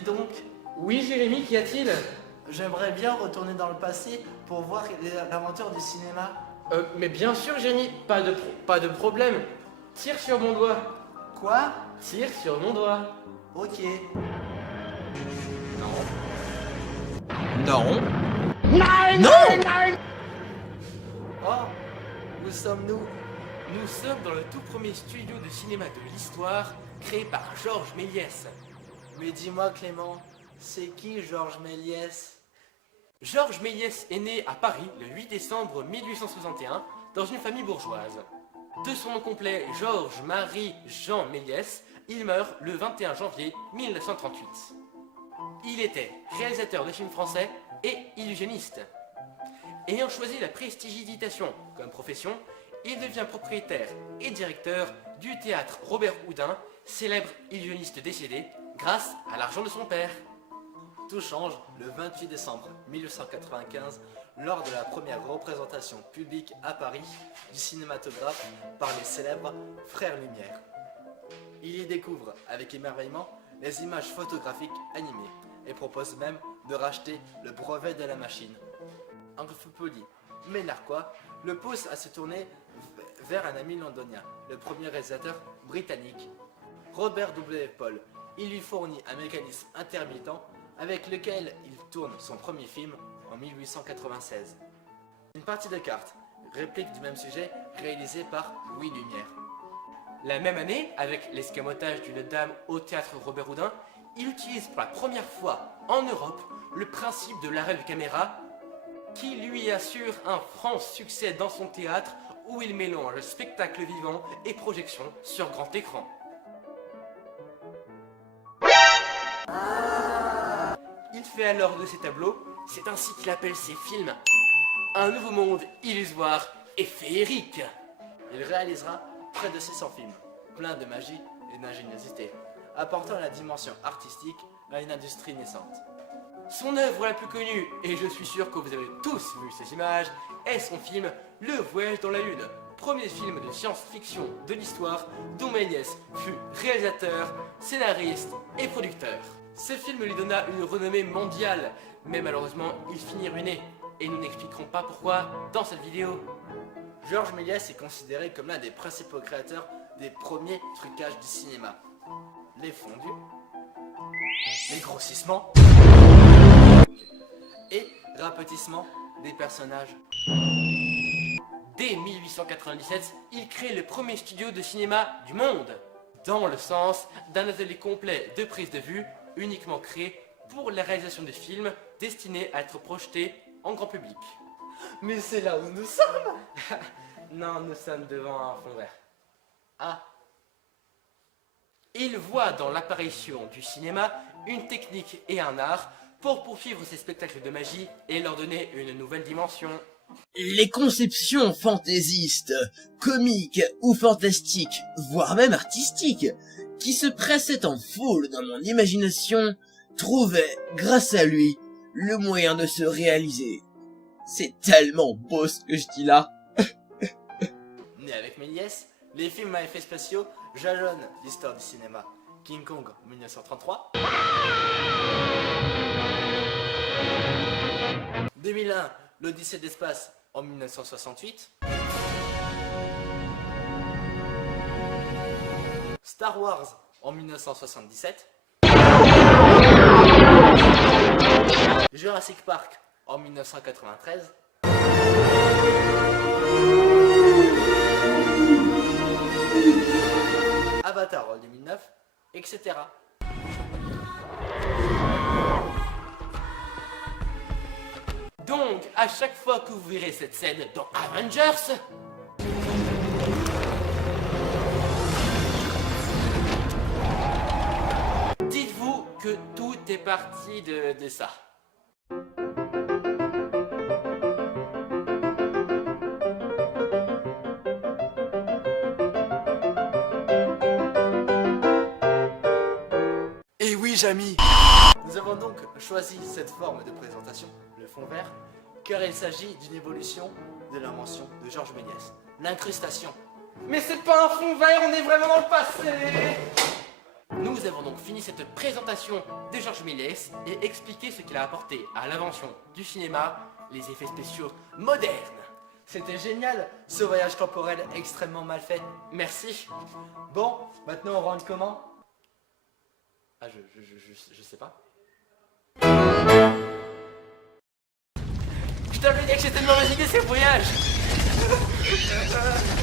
dis donc, Oui, Jérémy, qu'y a-t-il? j'aimerais bien retourner dans le passé pour voir l'aventure du cinéma. Mais bien sûr, Jérémy, pas de problème. Tire sur mon doigt. Quoi? Tire sur mon doigt. Ok. Non. Oh, où sommes-nous? Nous sommes dans le tout premier studio de cinéma de l'histoire, créé par Georges Méliès. Mais dis-moi Clément, c'est qui Georges Méliès? Georges Méliès est né à Paris le 8 décembre 1861 dans une famille bourgeoise. De son nom complet Georges-Marie Jean Méliès, il meurt le 21 janvier 1938. Il était réalisateur de films français et illusionniste. Ayant choisi la prestidigitation comme profession, il devient propriétaire et directeur du théâtre Robert Houdin, célèbre illusionniste décédé, grâce à l'argent de son père. Tout change le 28 décembre 1895 lors de la première représentation publique à Paris du cinématographe par les célèbres Frères Lumière. Il y découvre avec émerveillement les images photographiques animées et propose même de racheter le brevet de la machine. Amphipoli, mais narquois, le pousse à se tourner vers un ami londonien, le premier réalisateur britannique, Robert W. Paul. Il lui fournit un mécanisme intermittent avec lequel il tourne son premier film en 1896. Une partie de cartes, réplique du même sujet, réalisée par Louis Lumière. La même année, avec l'escamotage d'une dame au théâtre Robert Houdin, il utilise pour la première fois en Europe le principe de l'arrêt de caméra qui lui assure un franc succès dans son théâtre où il mélange spectacle vivant et projection sur grand écran. Il fait alors de ses tableaux, c'est ainsi qu'il appelle ses films, un nouveau monde illusoire et féerique. Il réalisera près de 600 films, pleins de magie et d'ingéniosité, apportant la dimension artistique à une industrie naissante. Son œuvre la plus connue, et je suis sûr que vous avez tous vu ces images, est son film Le Voyage dans la Lune, premier film de science-fiction de l'histoire dont Méliès fut réalisateur, scénariste et producteur. Ce film lui donna une renommée mondiale, mais malheureusement il finit ruiné, et nous n'expliquerons pas pourquoi dans cette vidéo. Georges Méliès est considéré comme l'un des principaux créateurs des premiers trucages du cinéma. Les fondus, les grossissements et rapetissements des personnages. Dès 1897, il crée le premier studio de cinéma du monde, dans le sens d'un atelier complet de prise de vue uniquement créé pour la réalisation de films destinés à être projetés en grand public. Mais c'est là où nous sommes! Non, nous sommes devant un fond vert. Ah, Il voit dans l'apparition du cinéma une technique et un art pour poursuivre ses spectacles de magie et leur donner une nouvelle dimension. Les conceptions fantaisistes, comiques ou fantastiques, voire même artistiques, qui se pressaient en foule dans mon imagination, trouvaient, grâce à lui, le moyen de se réaliser. C'est tellement beau ce que je dis là. né avec Méliès, les films à effets spéciaux jalonnent l'histoire du cinéma. King Kong 1933, 2001, l'Odyssée de l'espace en 1968, Star Wars en 1977, Jurassic Park en 1993, Avatar en 2009, etc. Donc, à chaque fois que vous verrez cette scène dans Avengers, dites-vous que tout est parti de ça. Et oui, Jamy! Nous avons donc choisi cette forme de présentation, le fond vert, car il s'agit d'une évolution de l'invention de Georges Méliès, l'incrustation. Mais c'est pas un fond vert, on est vraiment dans le passé! Nous avons donc fini cette présentation de Georges Méliès et expliqué ce qu'il a apporté à l'invention du cinéma, les effets spéciaux modernes. C'était génial, ce voyage temporel extrêmement mal fait. Merci. Bon, maintenant on rentre comment? Ah, je sais pas. Je t'avais dit que j'étais une mauvaise idée ces voyages.